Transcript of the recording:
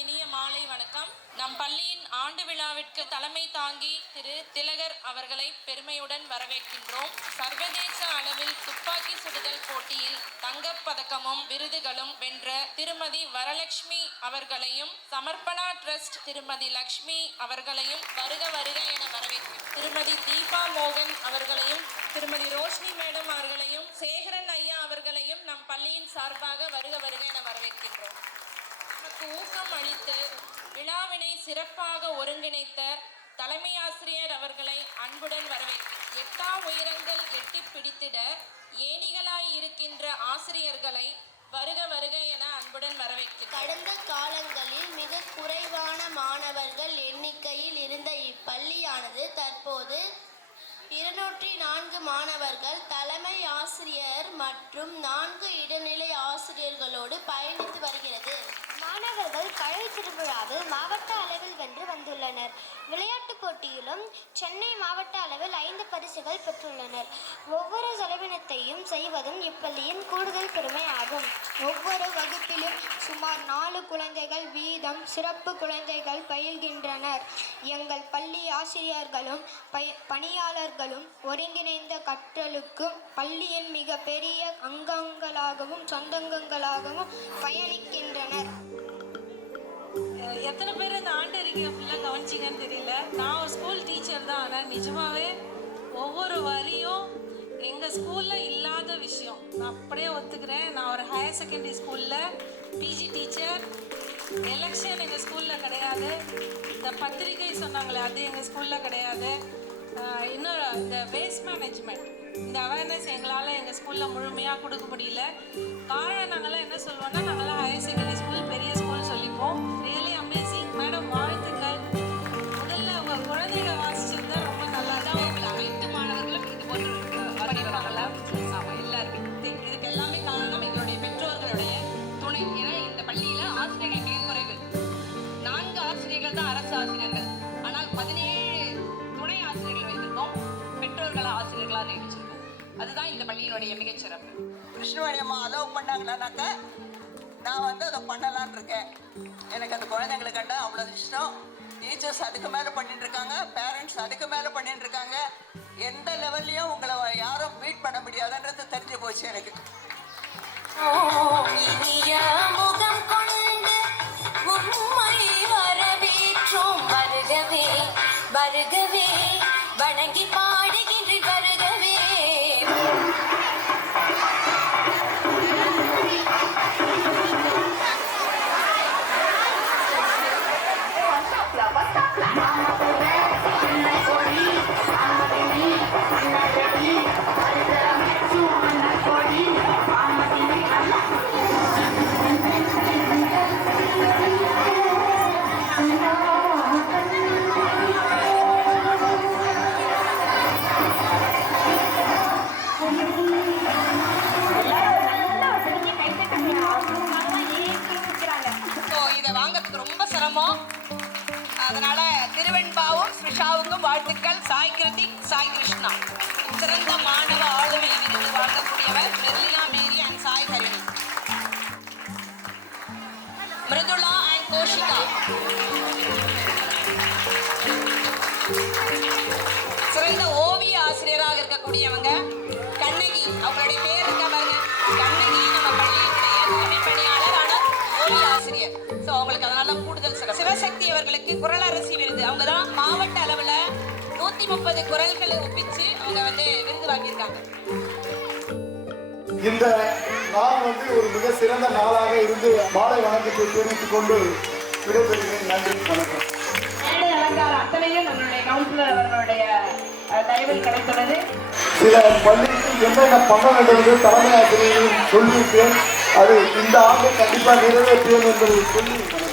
இனிய மாலை வணக்கம். நம் பள்ளியின் ஆண்டு விழாவிற்கு தலைமை தாங்கி திரு திலகர் அவர்களை பெருமையுடன் வரவேற்கின்றோம். சர்வதேச அளவில் துப்பாக்கி சுடுதல் போட்டியில் தங்கப்பதக்கமும் விருதுகளும் வென்ற திருமதி வரலட்சுமி அவர்களையும், சமர்ப்பணா ட்ரஸ்ட் திருமதி லட்சுமி அவர்களையும் வருக வருக என வரவேற்கிறோம். திருமதி தீபா மோகன் அவர்களையும், திருமதி ரோஷினி மேடம் அவர்களையும், சேகரன் ஐயா அவர்களையும் நம் பள்ளியின் சார்பாக வருக வருக என வரவேற்கின்றோம். நமக்கு ஊக்கம் அளித்து விழாவினை சிறப்பாக ஒருங்கிணைத்த தலைமை ஆசிரியர் அவர்களை அன்புடன் வரவேற்கிறேன். எட்டா உயரங்கள் எட்டி பிடித்திட ஏணிகளாய் இருக்கின்ற ஆசிரியர்களை வருக வருக என அன்புடன் வரவேற்கிறேன். கடந்த காலங்களில் மிக குறைவான மாணவர்கள் எண்ணிக்கையில் இருந்த இப்பள்ளியானது தற்போது 204 மாணவர்கள், தலைமை ஆசிரியர் மற்றும் 4 இடைநிலை ஆசிரியர்களோடு பயணித்து வருகிறது. மாணவர்கள் கலை திருவிழாவில் மாவட்ட அளவில் வென்று வந்துள்ளனர். விளையாட்டுப் போட்டியிலும் சென்னை மாவட்ட அளவில் 5 பரிசுகள் பெற்றுள்ளனர். ஒவ்வொரு செலவினத்தையும் செய்வதும் இப்பள்ளியின் கூடுதல் பெருமை ஆகும். ஒவ்வொரு வகுப்பிலும் சுமார் 4 குழந்தைகள் வீதம் சிறப்பு குழந்தைகள் பயில்கின்றனர். எங்கள் பள்ளி ஆசிரியர்களும் பணியாளர்களும் ஒருங்கிணைந்த கற்றலுக்கு பள்ளியின் மிக பெரிய அங்கங்களாகவும் சொந்தங்களாகவும் பயணிக்கின்றனர். எத்தனை பேர் இந்த ஆண்டு அறிக்கையை ஃபுல்லாக கவனிச்சிங்கன்னு தெரியல. நான் ஒரு ஸ்கூல் டீச்சர் தான். ஆனால் நிஜமாவே ஒவ்வொரு வரியும் எங்கள் ஸ்கூலில் இல்லாத விஷயம். நான் அப்படியே ஒத்துக்கிறேன். நான் ஒரு ஹையர் செகண்டரி ஸ்கூலில் பிஜி டீச்சர். எலெக்ஷன் எங்கள் ஸ்கூலில் கிடையாது. இந்த பத்திரிகை சொன்னாங்களே அது எங்கள் ஸ்கூலில் கிடையாது. இன்னொரு இந்த வேஸ்ட் மேனேஜ்மெண்ட், இந்த அவேர்னஸ் எங்களால் எங்கள் ஸ்கூலில் முழுமையாக கொடுக்க முடியல. காரணம் நாங்கள்லாம் என்ன சொல்லுவோம்னா, நாங்கள்லாம் ஹையர் செகண்டரி ஸ்கூல் பெரிய ஸ்கூல் சொல்லிப்போம். ரியலி அமேசிங் மேடம், வாழ்த்துக்கள். முதல்ல உங்கள் குழந்தைங்க வாசிச்சிருந்தா ரொம்ப நல்லா தான். அனைத்து மாணவர்களும் இது போன்று பண்ணிடுவாங்கல்ல. ஆமாம், எல்லாருமே. இதுக்கு எல்லாமே காரணம் எங்களுடைய பெற்றோர்களுடைய துணை. ஏன்னா இந்த பள்ளியில் ஆசிரியர்கள் மிக குறைவு. 4 ஆசிரியர்கள் தான் அரசு ஆசிரியர்கள். ஆனால் 17 துணை ஆசிரியர்கள் வைத்திருக்கோம். பெற்றோர்களாக ஆசிரியர்களாக நியமிச்சிருக்கோம். அதுதான் இந்த பள்ளியினுடைய மிகச்சிறப்பு. கிருஷ்ணவேணி அம்மா அலோவ் பண்ணாங்களானாக்க நான் அதை பண்ணலான் இருக்கேன். எனக்கு அந்த குழந்தைங்களை கண்டா அவ்வளோ இஷ்டம். டீச்சர்ஸ் அதுக்கு மேலே பண்ணிட்டு இருக்காங்க, பேரண்ட்ஸ் அதுக்கு மேலே பண்ணிட்டு இருக்காங்க. எந்த லெவல்லையும் உங்களை யாரும் பீட் பண்ண முடியாதுன்றது தெரிஞ்சு போச்சு எனக்கு. வருகவே வருகவே வணங்கி பாடுகின்ற வருகவே. அதனால திருவெண்பாவும் ஸ்ரிஷாவுக்கும் வாழ்த்துக்கள். சாய் கிருத்திக், சாய் கிருஷ்ணா. சிறந்த மாணவ ஆளுமை விருது வழங்கக்கூடியவர் Merlina Mary and Sai Harini. Mridula and Koshika. சிறந்த ஓவிய ஆசிரியராக இருக்கக்கூடியவங்க கண்ணகி. அவங்களுடைய பேர் இருக்க பாருங்க, கண்ணகி. நம்ம பள்ளியினுடைய தலைமை பணியாளர், ஆனால் ஓவிய ஆசிரியர். ஸோ அவங்களுக்கு அதனால கூடுதல் சிறப்பு. சிவசக்தி அவர்களுக்கு குரலரசி விருது. அவங்க தான் மாவட்ட அளவில் 130 குரல்களை ஒப்பிச்சு அவங்க விருது வாங்கியிருக்காங்க. இந்த நாள் ஒரு மிக சிறந்த நாளாக இருந்து மாலை வணக்கத்தை தெரிவித்துக் கொண்டு விடைபெறுகிறேன். நன்றி, வணக்கம். மேடை அலங்காரம் அத்தனையும் நம்மளுடைய கவுன்சிலர் அவர்களுடைய தயவில் கிடைத்துள்ளது. சில பள்ளிக்கு என்னென்ன பண்ண வேண்டும் என்று தலைமை ஆசிரியர்களும் சொல்லியிருக்கேன். அது இந்த ஆண்டு கண்டிப்பாக நிறைவேற்றுவேன் என்பதை சொல்லி வணக்கம்.